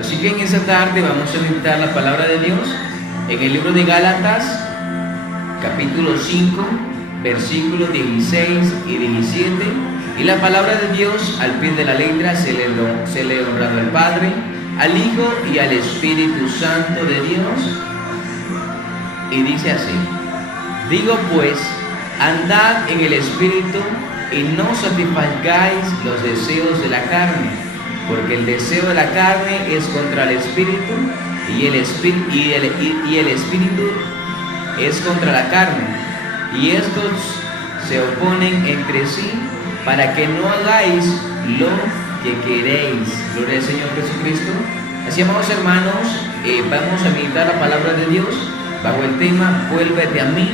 Así que en esta tarde vamos a meditar la palabra de Dios en el libro de Gálatas, capítulo 5, versículos 16 y 17. Y la palabra de Dios al pie de la letra se le honrado al Padre, al Hijo y al Espíritu Santo de Dios. Y dice así: digo pues, andad en el Espíritu y no satisfagáis los deseos de la carne, porque el deseo de la carne es contra el Espíritu y el Espíritu es contra la carne, y estos se oponen entre sí para que no hagáis lo que queréis. Gloria al Señor Jesucristo. Así, amados hermanos, vamos a meditar la palabra de Dios bajo el tema vuélvete a mí,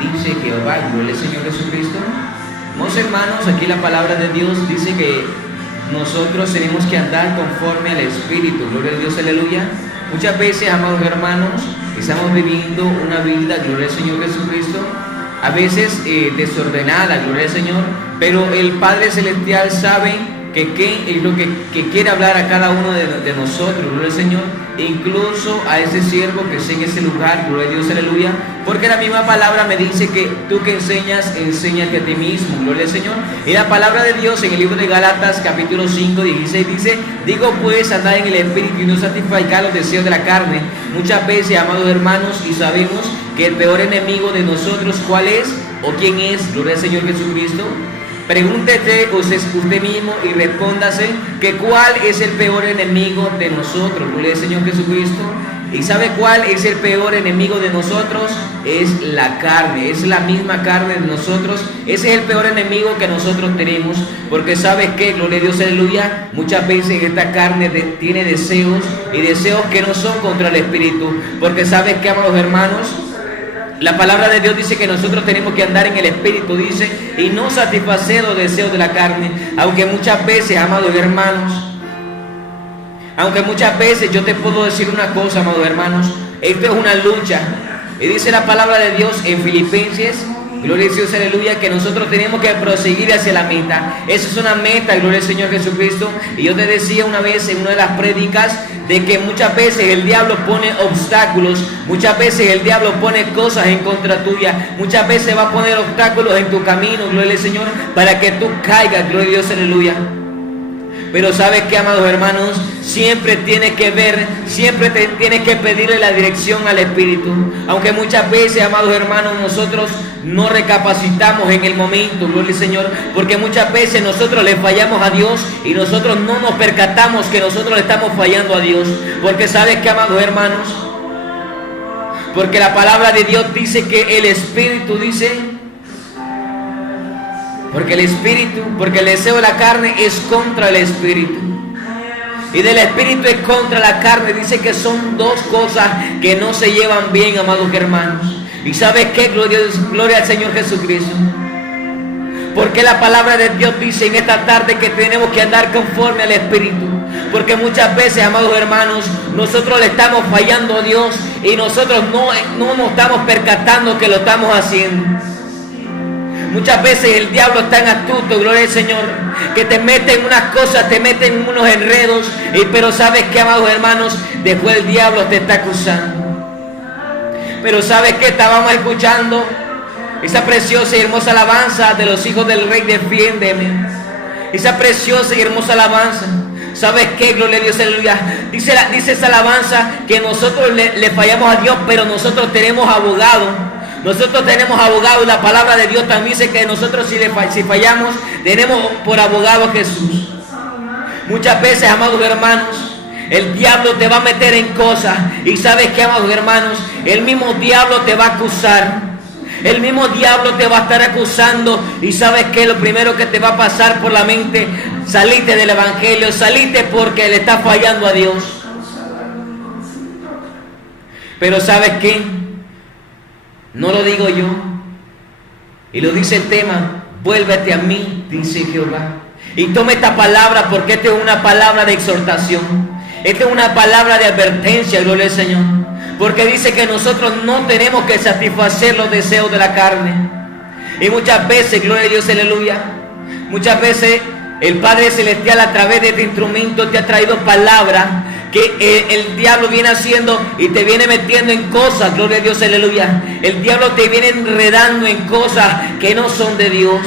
dice Jehová. Gloria al Señor Jesucristo. Amados hermanos, aquí la palabra de Dios dice que nosotros tenemos que andar conforme al Espíritu. Gloria a Dios, aleluya. Muchas veces, amados hermanos, estamos viviendo una vida, gloria al Señor Jesucristo, a veces desordenada, gloria al Señor, pero el Padre Celestial sabe qué es lo que quiere hablar a cada uno de nosotros, gloria al Señor, incluso a ese siervo que esté en ese lugar, gloria a Dios, aleluya, porque la misma palabra me dice que tú que enseñas, enséñate a ti mismo, gloria al Señor. Y la palabra de Dios en el libro de Gálatas, capítulo 5, 16 dice: digo pues, andad en el Espíritu y no satisfagáis los deseos de la carne. Muchas veces, amados hermanos, y sabemos que el peor enemigo de nosotros, ¿cuál es? ¿O quién es? Gloria al Señor Jesucristo. Pregúntete usted mismo y respóndase que cuál es el peor enemigo de nosotros. Gloria al Señor Jesucristo. ¿Y sabe cuál es el peor enemigo de nosotros? Es la carne, es la misma carne de nosotros. Ese es el peor enemigo que nosotros tenemos, porque ¿sabe qué? Gloria a Dios, aleluya. Muchas veces esta carne tiene deseos, y deseos que no son contra el Espíritu, porque ¿sabe qué, amados hermanos? La palabra de Dios dice que nosotros tenemos que andar en el Espíritu, dice, y no satisfacer los deseos de la carne. Aunque muchas veces, amados hermanos, yo te puedo decir una cosa, amados hermanos, esto es una lucha. Y dice la palabra de Dios en Filipenses, gloria a Dios, aleluya, que nosotros tenemos que proseguir hacia la meta. Esa es una meta, gloria al Señor Jesucristo. Y yo te decía una vez en una de las prédicas de que muchas veces el diablo pone obstáculos, muchas veces el diablo pone cosas en contra tuya, muchas veces va a poner obstáculos en tu camino, gloria al Señor, para que tú caigas, gloria a Dios, aleluya. Pero ¿sabes qué, amados hermanos? Siempre tienes que ver, siempre tienes que pedirle la dirección al Espíritu. Aunque muchas veces, amados hermanos, nosotros no recapacitamos en el momento, gloria al Señor, porque muchas veces nosotros le fallamos a Dios y nosotros no nos percatamos que nosotros le estamos fallando a Dios. Porque ¿sabes qué, amados hermanos? Porque la palabra de Dios dice que el Espíritu dice... Porque el deseo de la carne es contra el Espíritu. Y del Espíritu es contra la carne. Dice que son dos cosas que no se llevan bien, amados hermanos. ¿Y sabes qué? Gloria al Señor Jesucristo. Porque la palabra de Dios dice en esta tarde que tenemos que andar conforme al Espíritu. Porque muchas veces, amados hermanos, nosotros le estamos fallando a Dios y nosotros no nos estamos percatando que lo estamos haciendo. Muchas veces el diablo es tan astuto, gloria al Señor, que te mete en unas cosas, te mete en unos enredos, pero ¿sabes qué, amados hermanos? Después el diablo te está acusando. Pero ¿sabes qué? Estábamos escuchando esa preciosa y hermosa alabanza de los hijos del Rey, defiéndeme. Esa preciosa y hermosa alabanza. ¿Sabes qué? Gloria a Dios, aleluya. Dice esa alabanza que nosotros le fallamos a Dios, pero nosotros tenemos abogado. Nosotros tenemos abogado, y la palabra de Dios también dice que nosotros si fallamos, tenemos por abogado a Jesús. Muchas veces, amados hermanos, el diablo te va a meter en cosas. Y ¿sabes qué, amados hermanos? El mismo diablo te va a acusar. El mismo diablo te va a estar acusando. Y ¿sabes qué? Lo primero que te va a pasar por la mente: saliste del Evangelio, saliste porque le estás fallando a Dios. Pero ¿sabes qué? No lo digo yo, y lo dice el tema: vuélvete a mí, dice Jehová. Y tome esta palabra, porque esta es una palabra de exhortación, esta es una palabra de advertencia, gloria al Señor, porque dice que nosotros no tenemos que satisfacer los deseos de la carne. Y muchas veces, gloria a Dios, aleluya, muchas veces el Padre Celestial a través de este instrumento te ha traído palabra que el diablo viene haciendo y te viene metiendo en cosas, gloria a Dios, aleluya. El diablo te viene enredando en cosas que no son de Dios.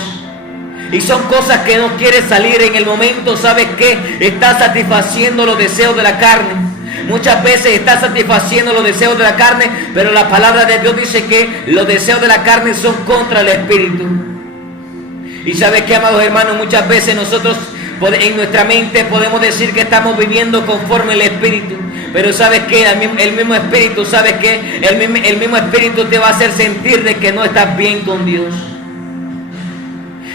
Y son cosas que no quieres salir en el momento. ¿Sabes qué? Estás satisfaciendo los deseos de la carne. Muchas veces estás satisfaciendo los deseos de la carne, pero la palabra de Dios dice que los deseos de la carne son contra el Espíritu. Y ¿sabes qué, amados hermanos? Muchas veces nosotros en nuestra mente podemos decir que estamos viviendo conforme al Espíritu, pero ¿sabes qué? El mismo Espíritu, ¿sabes qué? El mismo Espíritu te va a hacer sentir de que no estás bien con Dios.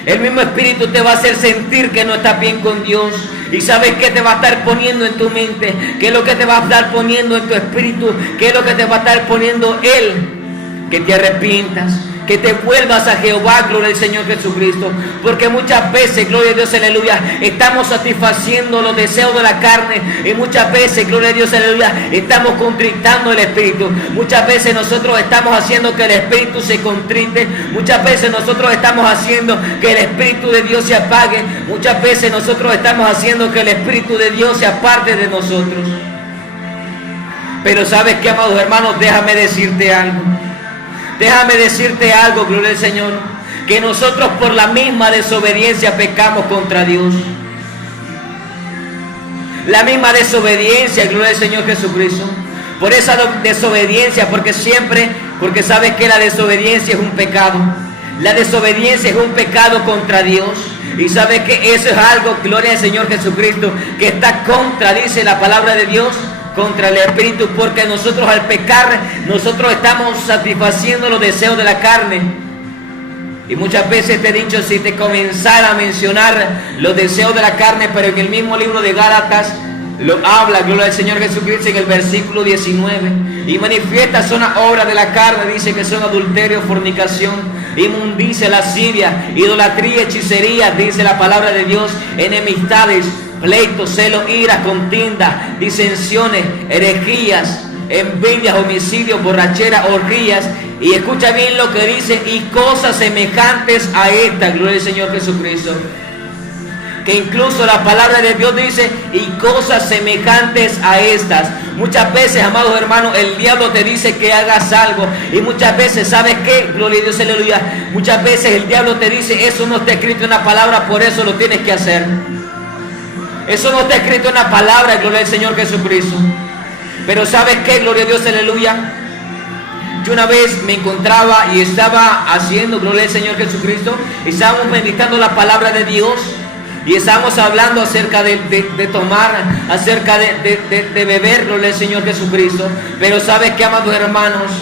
El mismo Espíritu te va a hacer sentir que no estás bien con Dios. ¿Y sabes qué te va a estar poniendo en tu mente? ¿Qué es lo que te va a estar poniendo en tu espíritu? ¿Qué es lo que te va a estar poniendo Él? Que te arrepientas, que te vuelvas a Jehová, gloria al Señor Jesucristo. Porque muchas veces, gloria a Dios, aleluya, estamos satisfaciendo los deseos de la carne. Y muchas veces, gloria a Dios, aleluya, estamos contristando el Espíritu. Muchas veces nosotros estamos haciendo que el Espíritu se contrite. Muchas veces nosotros estamos haciendo que el Espíritu de Dios se apague. Muchas veces nosotros estamos haciendo que el Espíritu de Dios se aparte de nosotros. Pero ¿sabes qué, amados hermanos? Déjame decirte algo. Déjame decirte algo, gloria al Señor, que nosotros por la misma desobediencia pecamos contra Dios. La misma desobediencia, gloria al Señor Jesucristo. Por esa desobediencia, porque sabes que la desobediencia es un pecado. La desobediencia es un pecado contra Dios. Y sabes que eso es algo, gloria al Señor Jesucristo, que está contra, dice la palabra de Dios, contra el Espíritu, porque nosotros al pecar, nosotros estamos satisfaciendo los deseos de la carne. Y muchas veces te he dicho, si te comenzara a mencionar los deseos de la carne, pero en el mismo libro de Gálatas lo habla, gloria al Señor Jesucristo, en el versículo 19, y manifiestas son las obras de la carne, dice que son adulterio, fornicación, inmundicia, lascivia, idolatría, hechicería, dice la palabra de Dios, enemistades, pleitos, celos, ira, contienda, disensiones, herejías, envidias, homicidios, borracheras, orgías. Y escucha bien lo que dice, y cosas semejantes a estas, gloria al Señor Jesucristo. Que incluso la palabra de Dios dice, y cosas semejantes a estas. Muchas veces, amados hermanos, el diablo te dice que hagas algo. Y muchas veces, ¿sabes qué? Gloria a Dios, aleluya. Muchas veces el diablo te dice, eso no está escrito en la palabra, por eso lo tienes que hacer. Eso no está escrito en la palabra, gloria al Señor Jesucristo. Pero ¿sabes qué? Gloria a Dios, aleluya. Yo una vez me encontraba y estaba haciendo, gloria al Señor Jesucristo, estábamos meditando la palabra de Dios y estábamos hablando acerca de tomar, acerca de beber, gloria al Señor Jesucristo. Pero ¿sabes qué, amados hermanos?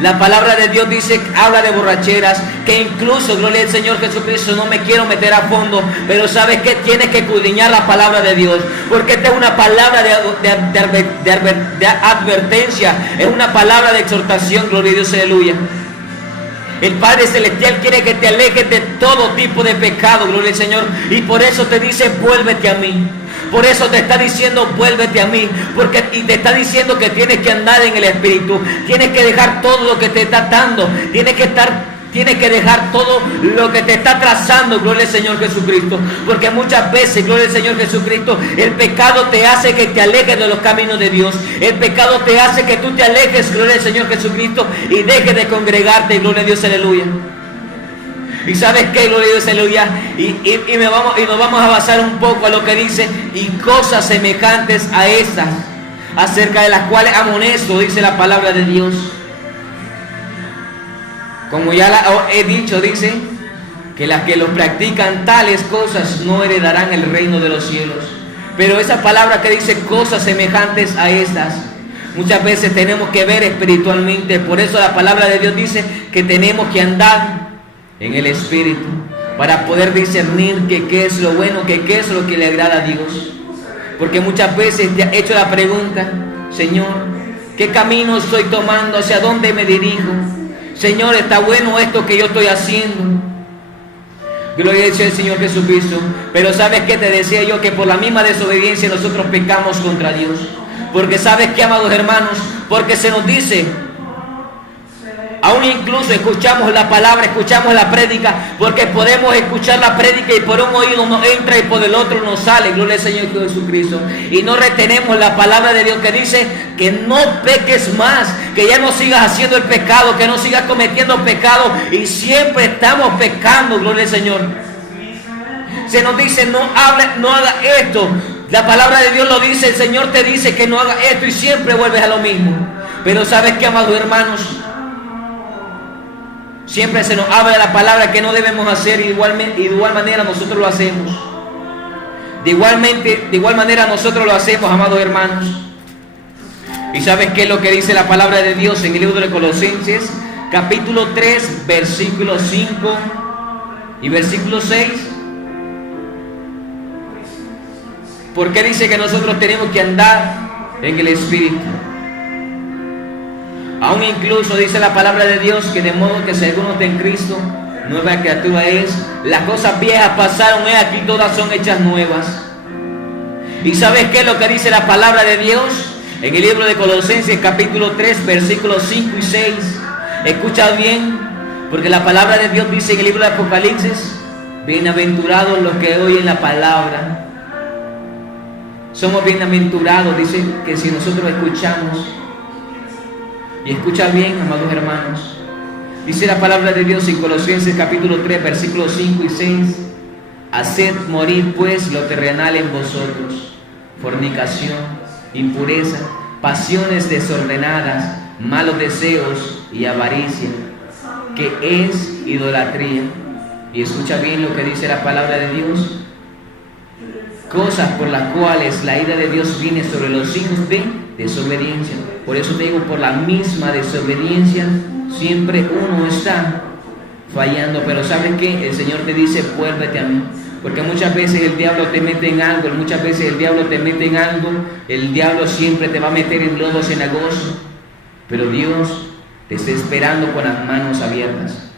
La palabra de Dios dice, habla de borracheras, que incluso, gloria al Señor Jesucristo, no me quiero meter a fondo, pero ¿sabes qué? Tienes que escudriñar la palabra de Dios, porque esta es una palabra de advertencia, es una palabra de exhortación, gloria a Dios, aleluya. El Padre Celestial quiere que te alejes de todo tipo de pecado, gloria al Señor, y por eso te dice, vuélvete a mí. Por eso te está diciendo, vuélvete a mí, y te está diciendo que tienes que andar en el Espíritu, tienes que dejar todo lo que te está dando, tienes que dejar todo lo que te está trazando, gloria al Señor Jesucristo, porque muchas veces, gloria al Señor Jesucristo, el pecado te hace que te alejes de los caminos de Dios, el pecado te hace que tú te alejes, gloria al Señor Jesucristo, y dejes de congregarte, gloria a Dios, aleluya. Y ¿sabes qué? Gloria a Dios, aleluya. Y nos vamos a basar un poco a lo que dice, y cosas semejantes a estas, acerca de las cuales amonesto, dice la palabra de Dios. Como ya he dicho, dice que las que los practican tales cosas no heredarán el reino de los cielos. Pero esa palabra que dice cosas semejantes a estas, muchas veces tenemos que ver espiritualmente. Por eso la palabra de Dios dice que tenemos que andar en el Espíritu, para poder discernir que qué es lo bueno, que qué es lo que le agrada a Dios. Porque muchas veces te he hecho la pregunta, Señor, ¿qué camino estoy tomando? ¿Hacia dónde me dirijo? Señor, ¿está bueno esto que yo estoy haciendo? Gloria al Señor Jesucristo. Pero ¿sabes qué? Te decía yo que por la misma desobediencia nosotros pecamos contra Dios. Porque ¿sabes qué, amados hermanos? Porque se nos dice, Aún incluso escuchamos la palabra, escuchamos la prédica, porque podemos escuchar la prédica y por un oído nos entra y por el otro nos sale. Gloria al Señor Jesucristo. Y no retenemos la palabra de Dios que dice que no peques más, que ya no sigas haciendo el pecado, que no sigas cometiendo pecado, y siempre estamos pecando. Gloria al Señor. Se nos dice no haga esto. La palabra de Dios lo dice, el Señor te dice que no haga esto y siempre vuelves a lo mismo. Pero ¿sabes qué, amados hermanos? Siempre se nos habla de la palabra que no debemos hacer, y de igual manera nosotros lo hacemos. De igual manera nosotros lo hacemos, amados hermanos. ¿Y sabes qué es lo que dice la palabra de Dios en el libro de Colosenses, capítulo 3, versículo 5 y versículo 6? ¿Por qué dice que nosotros tenemos que andar en el Espíritu? Aún incluso dice la palabra de Dios que de modo que si alguno está en Cristo, nueva criatura es. Las cosas viejas pasaron, y aquí todas son hechas nuevas. ¿Y sabes qué es lo que dice la palabra de Dios? En el libro de Colosenses capítulo 3, versículos 5 y 6. Escucha bien, porque la palabra de Dios dice en el libro de Apocalipsis: bienaventurados los que oyen la palabra. Somos bienaventurados, dice que si nosotros escuchamos. Y escucha bien, amados hermanos. Dice la palabra de Dios en Colosenses capítulo 3, versículos 5 y 6. Haced morir pues lo terrenal en vosotros: fornicación, impureza, pasiones desordenadas, malos deseos y avaricia, que es idolatría. Y escucha bien lo que dice la palabra de Dios: cosas por las cuales la ira de Dios viene sobre los hijos de desobediencia. Por eso te digo, por la misma desobediencia siempre uno está fallando. Pero ¿sabes qué? El Señor te dice: vuélvete a mí. Porque muchas veces el diablo te mete en algo, el diablo siempre te va a meter en lodo cenagoso. Pero Dios te está esperando con las manos abiertas.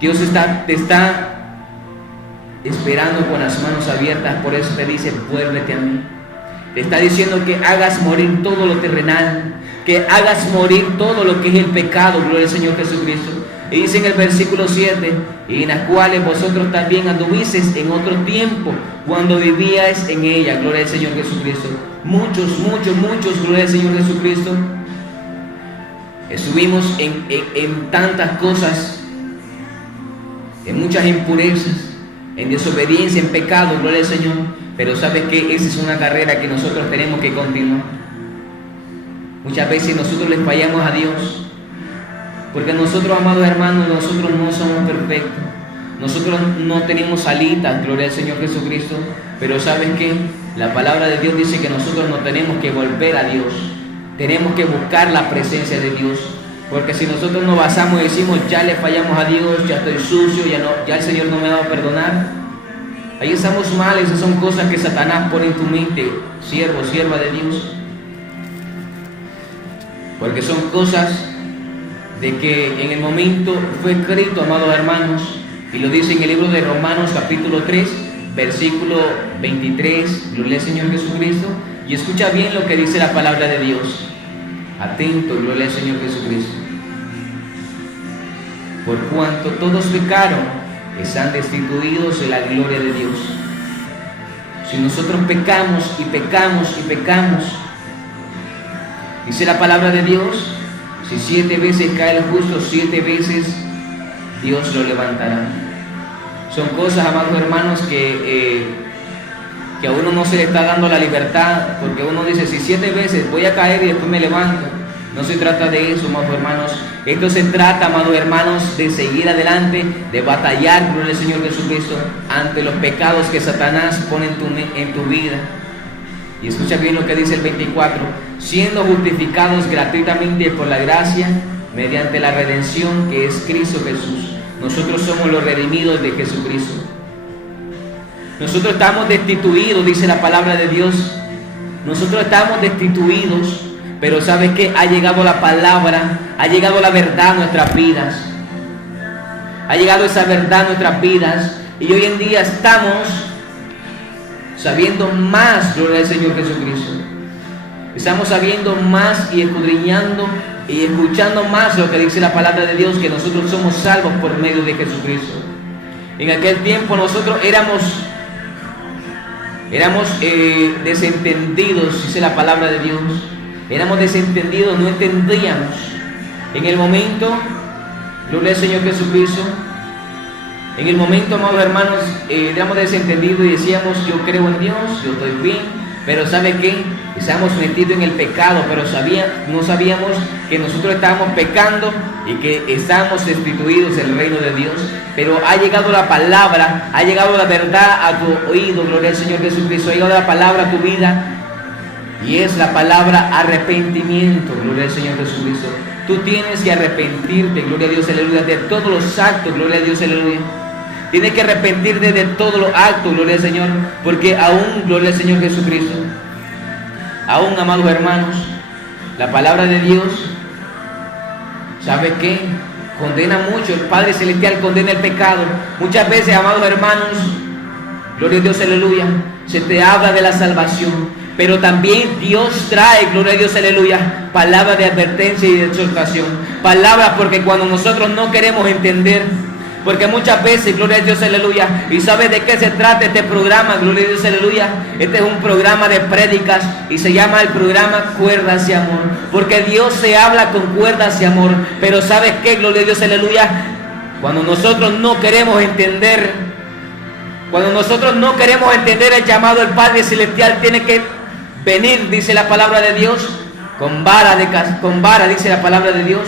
Dios te está esperando con las manos abiertas. Por eso te dice: vuélvete a mí. Te está diciendo que hagas morir todo lo terrenal, que hagas morir todo lo que es el pecado. Gloria al Señor Jesucristo. Y dice en el versículo 7: y en las cuales vosotros también anduvisteis en otro tiempo, cuando vivíais en ella. Gloria al Señor Jesucristo. Muchos, gloria al Señor Jesucristo. Estuvimos en tantas cosas, en muchas impurezas, en desobediencia, en pecado. Gloria al Señor. Pero ¿sabes qué? Esa es una carrera que nosotros tenemos que continuar. Muchas veces nosotros les fallamos a Dios, porque nosotros, amados hermanos, nosotros no somos perfectos. Nosotros no tenemos alitas, gloria al Señor Jesucristo. Pero ¿sabes qué? La palabra de Dios dice que nosotros no tenemos que volver a Dios. Tenemos que buscar la presencia de Dios. Porque si nosotros nos basamos y decimos: ya le fallamos a Dios, ya estoy sucio, ya el Señor no me va a perdonar, ahí estamos mal. Esas son cosas que Satanás pone en tu mente, siervo, sierva de Dios. Porque son cosas de que en el momento fue escrito, amados hermanos, y lo dice en el libro de Romanos capítulo 3, versículo 23, gloria al Señor Jesucristo. Y escucha bien lo que dice la palabra de Dios. Atento, gloria al Señor Jesucristo. Por cuanto todos pecaron, están destituidos de la gloria de Dios. Si nosotros pecamos y pecamos y pecamos, dice la palabra de Dios: si 7 veces cae el justo, 7 veces Dios lo levantará. Son cosas, amados hermanos, que a uno no se le está dando la libertad, porque uno dice: si 7 veces voy a caer y después me levanto. No se trata de eso, amados hermanos. Esto se trata, amados hermanos, de seguir adelante, de batallar por el Señor Jesucristo ante los pecados que Satanás pone en tu vida. Y escucha bien lo que dice el 24: siendo justificados gratuitamente por la gracia, mediante la redención que es Cristo Jesús. Nosotros somos los redimidos de Jesucristo. Nosotros estamos destituidos, dice la palabra de Dios. Nosotros estamos destituidos, pero ¿sabes qué? Ha llegado la palabra, ha llegado la verdad a nuestras vidas. Ha llegado esa verdad a nuestras vidas, y hoy en día estamos sabiendo más, gloria al Señor Jesucristo. Estamos sabiendo más y escudriñando y escuchando más lo que dice la palabra de Dios, que nosotros somos salvos por medio de Jesucristo. En aquel tiempo nosotros éramos desentendidos, dice la palabra de Dios. Éramos desentendidos, no entendíamos. En el momento, gloria al Señor Jesucristo, en el momento, amados hermanos, éramos desentendidos y decíamos, yo creo en Dios, yo estoy bien. Pero ¿sabe qué? Estábamos metidos en el pecado, pero no sabíamos que nosotros estábamos pecando y que estábamos destituidos del reino de Dios. Pero ha llegado la palabra, ha llegado la verdad a tu oído, gloria al Señor Jesucristo, ha llegado la palabra a tu vida, y es la palabra arrepentimiento, gloria al Señor Jesucristo. Tú tienes que arrepentirte, gloria a Dios, aleluya, de todos los actos, gloria a Dios, aleluya. Tienes que arrepentirte de todos los actos, gloria al Señor, porque aún, gloria al Señor Jesucristo, aún, amados hermanos, la palabra de Dios, ¿sabe qué? Condena mucho. El Padre Celestial condena el pecado. Muchas veces, amados hermanos, gloria a Dios, aleluya, se te habla de la salvación, pero también Dios trae, gloria a Dios, aleluya, palabra de advertencia y de exhortación. Palabra porque cuando nosotros no queremos entender, porque muchas veces, gloria a Dios, aleluya, y ¿sabe de qué se trata este programa? Gloria a Dios, aleluya. Este es un programa de prédicas y se llama el programa Cuerdas de Amor, porque Dios se habla con cuerdas de amor. Pero ¿sabes qué? Gloria a Dios, aleluya. Cuando nosotros no queremos entender, el llamado del Padre Celestial, tiene que venir, dice la palabra de Dios, con vara, dice la palabra de Dios.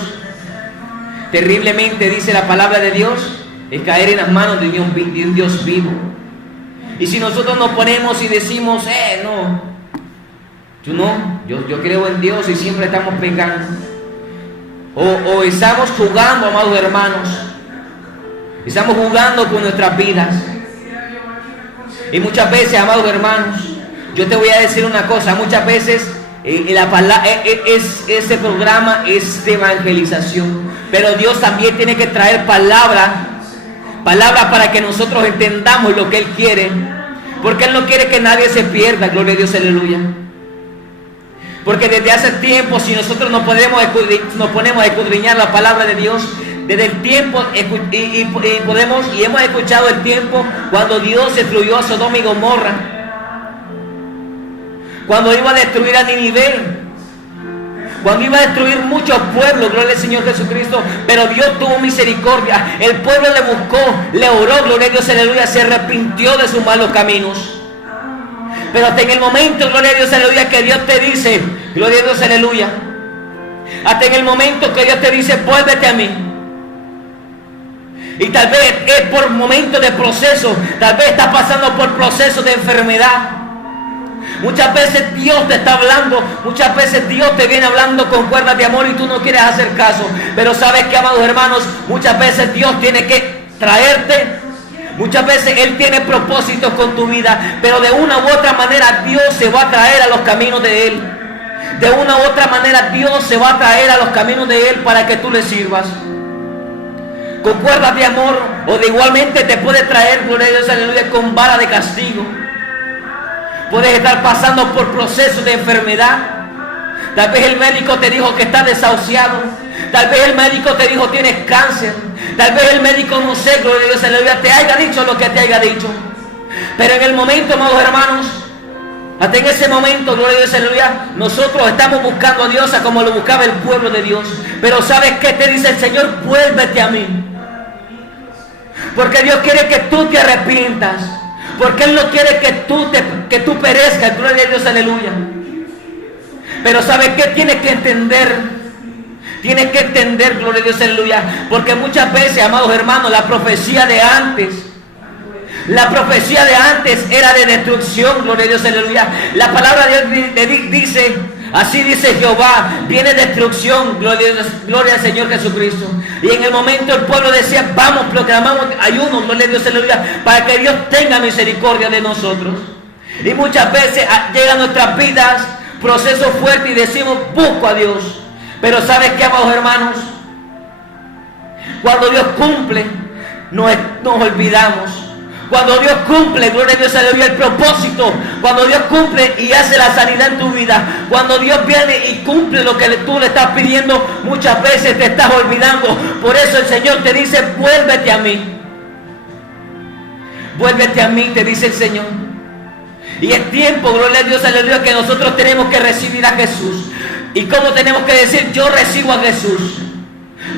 Terriblemente, dice la palabra de Dios, es caer en las manos de un Dios vivo. Y si nosotros nos ponemos y decimos, yo creo en Dios, y siempre estamos pecando, o estamos jugando, amados hermanos, estamos jugando con nuestras vidas. Y muchas veces, amados hermanos, yo te voy a decir una cosa, muchas veces este programa es de evangelización, pero Dios también tiene que traer palabra para que nosotros entendamos lo que Él quiere, porque Él no quiere que nadie se pierda, gloria a Dios, aleluya. Porque desde hace tiempo, si nosotros nos ponemos a escudriñar la palabra de Dios, desde el tiempo y hemos escuchado el tiempo cuando Dios destruyó a Sodoma y Gomorra, cuando iba a destruir a Nínive, cuando iba a destruir muchos pueblos, gloria al Señor Jesucristo, pero Dios tuvo misericordia. El pueblo le buscó, le oró, gloria a Dios, aleluya, se arrepintió de sus malos caminos. Pero hasta en el momento, gloria a Dios, aleluya, que Dios te dice, gloria a Dios, aleluya, hasta en el momento que Dios te dice, vuélvete a mí. Y tal vez es por momentos de proceso, tal vez estás pasando por procesos de enfermedad. Muchas veces Dios te está hablando, muchas veces Dios te viene hablando con cuerdas de amor y tú no quieres hacer caso. Pero sabes que, amados hermanos, muchas veces Dios tiene que traerte, muchas veces Él tiene propósitos con tu vida, pero de una u otra manera Dios se va a traer a los caminos de Él. De una u otra manera Dios se va a traer a los caminos de Él para que tú le sirvas. Con cuerdas de amor, o de igualmente te puede traer, gloria a Dios, aleluya, con vara de castigo. Puedes estar pasando por procesos de enfermedad. Tal vez el médico te dijo que estás desahuciado. Tal vez el médico te dijo tienes cáncer. Tal vez el médico, no sé, gloria a Dios, aleluya, te haya dicho lo que te haya dicho. Pero en el momento, amados hermanos, hasta en ese momento, gloria a Dios, aleluya, nosotros estamos buscando a Dios a como lo buscaba el pueblo de Dios. Pero ¿sabes qué te dice el Señor? Vuélvete a mí. Porque Dios quiere que tú te arrepientas. Porque Él no quiere que tú perezcas, gloria a Dios, aleluya. Pero ¿sabes qué? Tienes que entender, gloria a Dios, aleluya. Porque muchas veces, amados hermanos, la profecía de antes era de destrucción, gloria a Dios, aleluya. La palabra de Dios dice, así dice Jehová, viene destrucción, gloria al Señor Jesucristo. Y en el momento el pueblo decía, vamos, proclamamos ayuno, gloria a Dios, aleluya, para que Dios tenga misericordia de nosotros. Y muchas veces llegan nuestras vidas procesos fuertes y decimos, busco a Dios. Pero ¿sabes qué, amados hermanos? Cuando Dios cumple, nos olvidamos. Cuando Dios cumple, gloria a Dios, aleluya, el propósito. Cuando Dios cumple y hace la sanidad en tu vida. Cuando Dios viene y cumple lo que tú le estás pidiendo, muchas veces te estás olvidando. Por eso el Señor te dice, vuélvete a mí. Vuélvete a mí, te dice el Señor. Y es tiempo, gloria a Dios, aleluya, que nosotros tenemos que recibir a Jesús. ¿Y cómo tenemos que decir? Yo recibo a Jesús.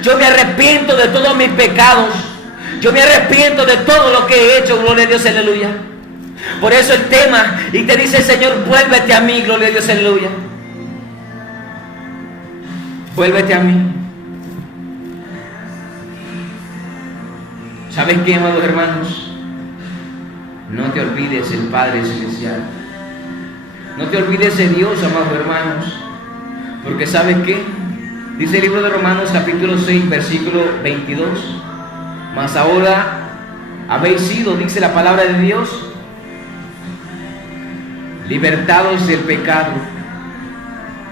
Yo me arrepiento de todos mis pecados. Yo me arrepiento de todo lo que he hecho, gloria a Dios, aleluya. Por eso el tema, y te dice el Señor, vuélvete a mí, gloria a Dios, aleluya. Vuélvete a mí. ¿Sabes qué, amados hermanos? No te olvides del Padre Celestial. No te olvides de Dios, amados hermanos. Porque ¿sabes qué? Dice el libro de Romanos capítulo 6, versículo 22. Mas ahora habéis sido, dice la palabra de Dios, libertados del pecado.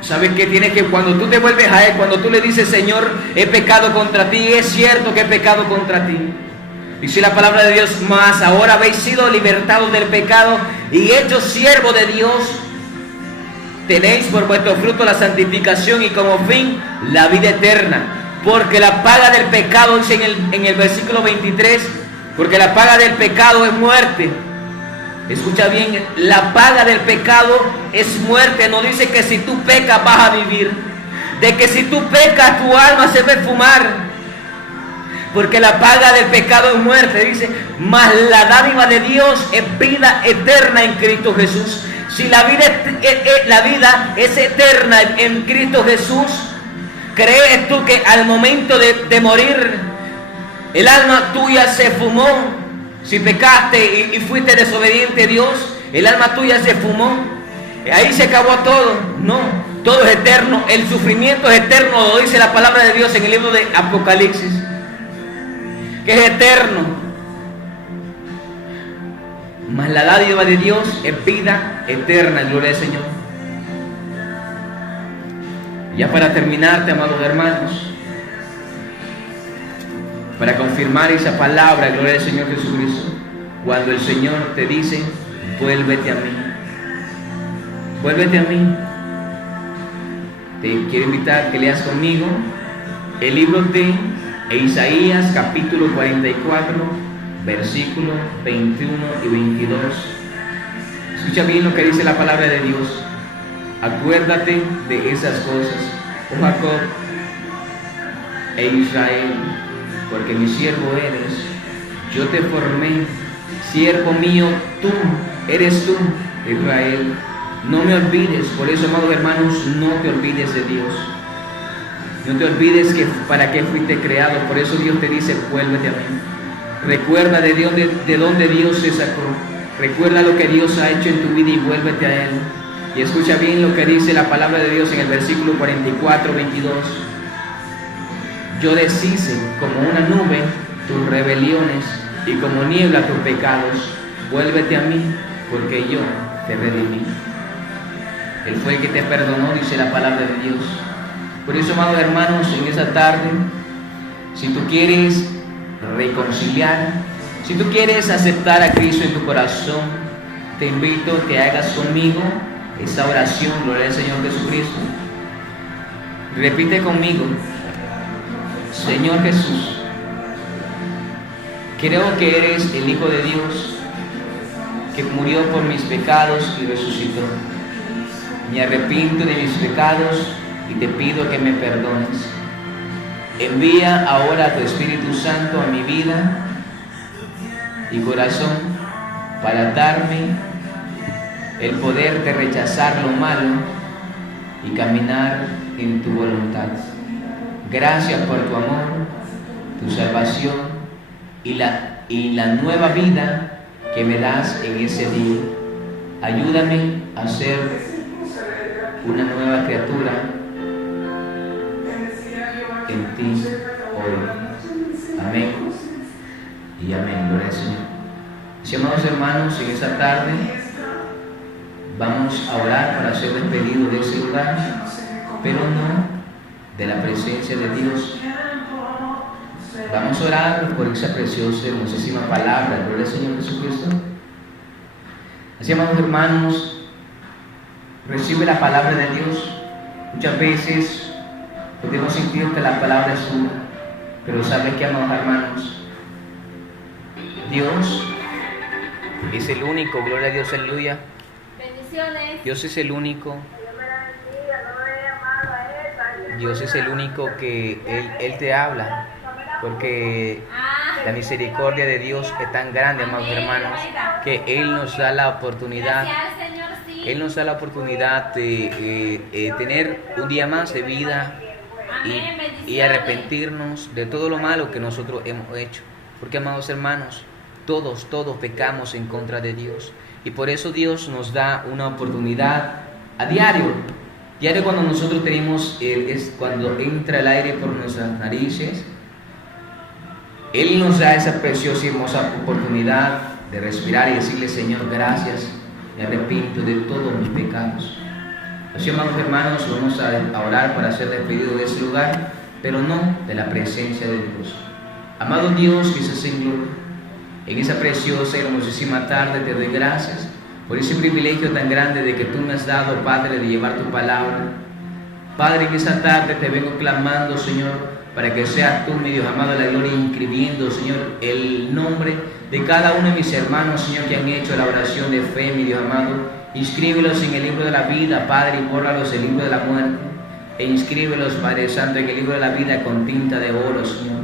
¿Sabes qué? Tienes que, cuando tú te vuelves a Él, cuando tú le dices, Señor, he pecado contra ti, es cierto que he pecado contra ti. Dice la palabra de Dios, mas ahora habéis sido libertados del pecado y hechos siervos de Dios. Tenéis por vuestro fruto la santificación y como fin la vida eterna. Porque la paga del pecado, dice en el versículo 23, porque la paga del pecado es muerte. Escucha bien, la paga del pecado es muerte. No dice que si tú pecas vas a vivir. De que si tú pecas tu alma se va a esfumar. Porque la paga del pecado es muerte, dice. Mas la dádiva de Dios es vida eterna en Cristo Jesús. Si la vida es eterna en Cristo Jesús, ¿crees tú que al momento de morir el alma tuya se fumó? Si pecaste y fuiste desobediente a Dios, el alma tuya se fumó. Ahí se acabó todo. No, todo es eterno. El sufrimiento es eterno, lo dice la palabra de Dios en el libro de Apocalipsis, que es eterno. Mas la dádiva de Dios es vida eterna, gloria al Señor. Ya para terminarte, amados hermanos, para confirmar esa palabra, gloria al Señor Jesucristo, cuando el Señor te dice, vuélvete a mí, vuélvete a mí, te quiero invitar a que leas conmigo el libro de Isaías capítulo 44, versículos 21 y 22. Escucha bien lo que dice la palabra de Dios. Acuérdate de esas cosas, oh Jacob e Israel, porque mi siervo eres. Yo te formé, siervo mío, tú eres tú, Israel. No me olvides. Por eso, amados hermanos, no te olvides de Dios. No te olvides que para qué fuiste creado. Por eso Dios te dice, vuélvete a mí. Recuerda de dónde Dios te sacó. Recuerda lo que Dios ha hecho en tu vida y vuélvete a Él. Y escucha bien lo que dice la palabra de Dios en el versículo 44, 22. Yo deshice como una nube tus rebeliones y como niebla tus pecados. Vuélvete a mí, porque yo te redimí. Él fue el que te perdonó, dice la palabra de Dios. Por eso, amados hermanos, en esa tarde, si tú quieres reconciliar, si tú quieres aceptar a Cristo en tu corazón, te invito a que hagas conmigo esta oración, gloria al Señor Jesucristo. Repite conmigo: Señor Jesús, creo que eres el Hijo de Dios, que murió por mis pecados y resucitó. Me arrepiento de mis pecados y te pido que me perdones. Envía ahora a tu Espíritu Santo a mi vida y corazón para darme el poder de rechazar lo malo y caminar en tu voluntad. Gracias por tu amor, tu salvación y la nueva vida que me das en ese día. Ayúdame a ser una nueva criatura en ti hoy. Amén y amén. Gloria al Señor. Mis amados hermanos, en esta tarde vamos a orar para ser despedidos de ese lugar, pero no de la presencia de Dios. Vamos a orar por esa preciosa, hermosísima palabra. Gloria al Señor Jesucristo. Así, amados hermanos, recibe la palabra de Dios. Muchas veces podemos sentir que la palabra es dura, pero ¿sabe qué, amados hermanos? Dios es el único, gloria a Dios, aleluya. Bendiciones. Dios es el único. Dios es el único que Él te habla, porque la misericordia de Dios es tan grande, amados hermanos, que Él nos da la oportunidad. Él nos da la oportunidad de tener un día más de vida y arrepentirnos de todo lo malo que nosotros hemos hecho. Porque, amados hermanos, todos pecamos en contra de Dios. Y por eso Dios nos da una oportunidad a diario. Diario, cuando nosotros tenemos, es cuando entra el aire por nuestras narices, Él nos da esa preciosa y hermosa oportunidad de respirar y decirle: Señor, gracias, me arrepiento de todos mis pecados. Así, amados hermanos, vamos a orar para ser despedidos de ese lugar, pero no de la presencia de Dios. Amado Dios, que estás en gloria, en esa preciosa y hermosísima tarde te doy gracias por ese privilegio tan grande de que tú me has dado, Padre, de llevar tu palabra. Padre, en esa tarde te vengo clamando, Señor, para que seas tú, mi Dios amado, la gloria, inscribiendo, Señor, el nombre de cada uno de mis hermanos, Señor, que han hecho la oración de fe, mi Dios amado. Inscríbelos en el libro de la vida, Padre, y bórralos en el libro de la muerte. E inscríbelos, Padre Santo, en el libro de la vida con tinta de oro, Señor.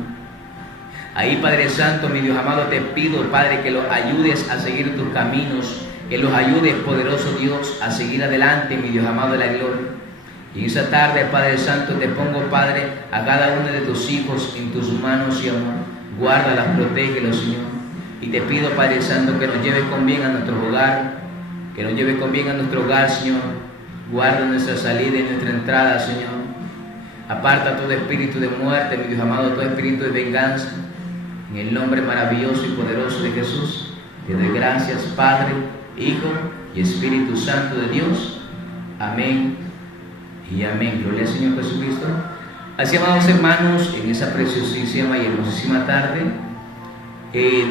Ahí, Padre Santo, mi Dios amado, te pido, Padre, que los ayudes a seguir tus caminos, que los ayudes, poderoso Dios, a seguir adelante, mi Dios amado de la gloria. Y en esa tarde, Padre Santo, te pongo, Padre, a cada uno de tus hijos en tus manos y amor. Guárdalas, protégelos, Señor. Y te pido, Padre Santo, que nos lleves con bien a nuestro hogar, que nos lleves con bien a nuestro hogar, Señor. Guarda nuestra salida y nuestra entrada, Señor. Aparta todo espíritu de muerte, mi Dios amado, todo espíritu de venganza. En el nombre maravilloso y poderoso de Jesús, te doy gracias, Padre, Hijo y Espíritu Santo de Dios. Amén y amén. Gloria al Señor Jesucristo. Así, amados hermanos, en esa preciosísima y hermosísima tarde,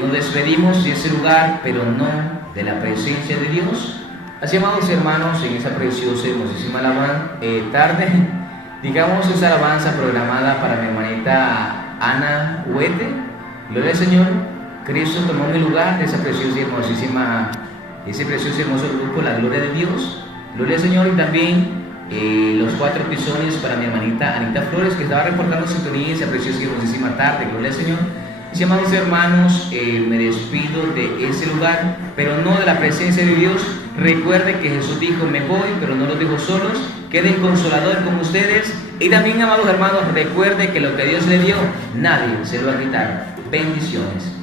nos despedimos de ese lugar, pero no de la presencia de Dios. Así, amados hermanos, en esa preciosa y hermosísima tarde, digamos esa alabanza programada para mi hermanita Ana Huete. Gloria al Señor. Cristo tomó mi lugar de esa preciosa y hermosísima, ese precioso y hermoso grupo, la gloria de Dios. Gloria al Señor. Y también los 4 pisones para mi hermanita Anita Flores, que estaba reportando sintonía esa preciosa y hermosísima tarde. Gloria al Señor. Y, amados hermanos, me despido de ese lugar, pero no de la presencia de Dios. Recuerden que Jesús dijo: me voy, pero no los dejo solos, queden Consolador con ustedes. Y también, amados hermanos, recuerden que lo que Dios le dio, nadie se lo va a quitar. Bendiciones.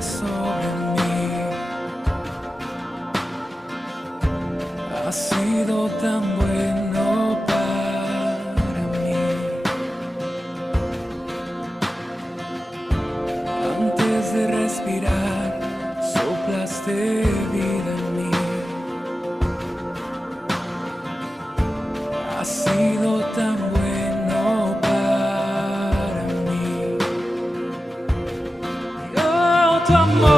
Sobre mí, has sido tan bueno para mí. Antes de respirar, soplaste vida en mí. Has sido tan bueno para mí. Oh, tu amor.